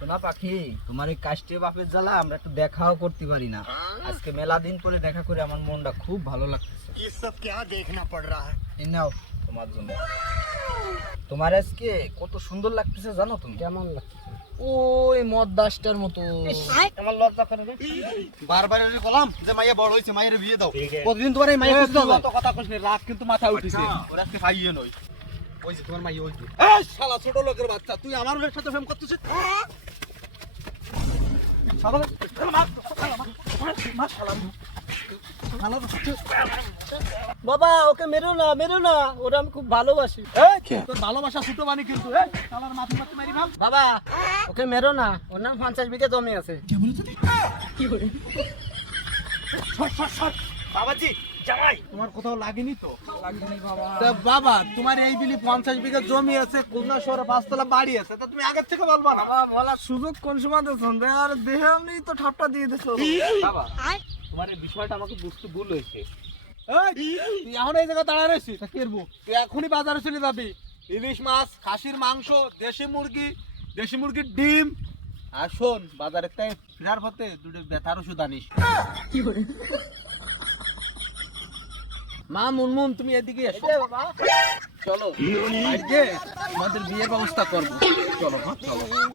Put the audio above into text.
সোনা পাখি, তোমার এই কাষ্টিয়ে বাপের জ্বালা আমরা একটু দেখাও করতে পারি না। আজকে মেলা দিন পরে দেখা করে আমার মনটা খুব ভালো লাগতেছে। ये सब क्या देखना पड़ रहा है? এই নাও তোমার জন্য। তোমার আজকে কত সুন্দর লাগতেছে জানো তুমি? কেমন লাগছে? ওই মদ দাসটার মতো। আমার লজ্জা করে রে। বারবার এসে বললাম যে মাইয়া বড় হইছে, মাইয়ের বিয়ে দাও। প্রতিদিন তোমার এই মাইয়া খুঁজতে হবে। তো কথা কইছ না, রাত কিন্তু মাথায় উঠিছে। ওরা আজকে খাইয়ে নই। ওই যে তোমার মাইয়া হইছে। এই শালা ছোট লোকের বাচ্চা, তুই আমার মেয়ের সাথে প্রেম করতেছিস? শালা বাবা ওকে মেরো না, ওরা আমি খুব ভালোবাসি। তোর ভালোবাসা ছোট বানি কিন্তু। এই শালার মাথা মারতে মারি ভাল। বাবা ওকে মেরো না, ওর নাম 50 বিঘা জমি আছে। বাবাজি জামাই, তোমার কোথাও লাগেনি তো? লাগেনি বাবা। তা বাবা, তোমার এই বিলি 50 বিঘা জমি আছে, খুলনা শহরে 5 তলা বাড়ি আছে, তা তুমি আগের থেকে বলবা না? বাবা বলার সুযোগ কোন সময় দিয়েছেন? আর দেহে আপনি তো ঠাপটা দিয়ে দিছো। বাবা, তোমার এই বিষয়টা আমাকে বুঝতে ভুল হয়েছে। এই, তুই এখন এই জায়গায় দাঁড়ায় রয়েছিস, তা কি করবো? তুই এখনই বাজারে চলে যাবি। ইলিশ মাছ, খাসির মাংস, দেশি মুরগির ডিম, আর শোন, বাজারে তাই ফেরার পথে দুটো ব্যথার ওষুধ আনিস। মা মুনমুন, তুমি এদিকে এসো। চলো আজকে আমাদের বিয়ের ব্যবস্থা করবো। চলো চলো।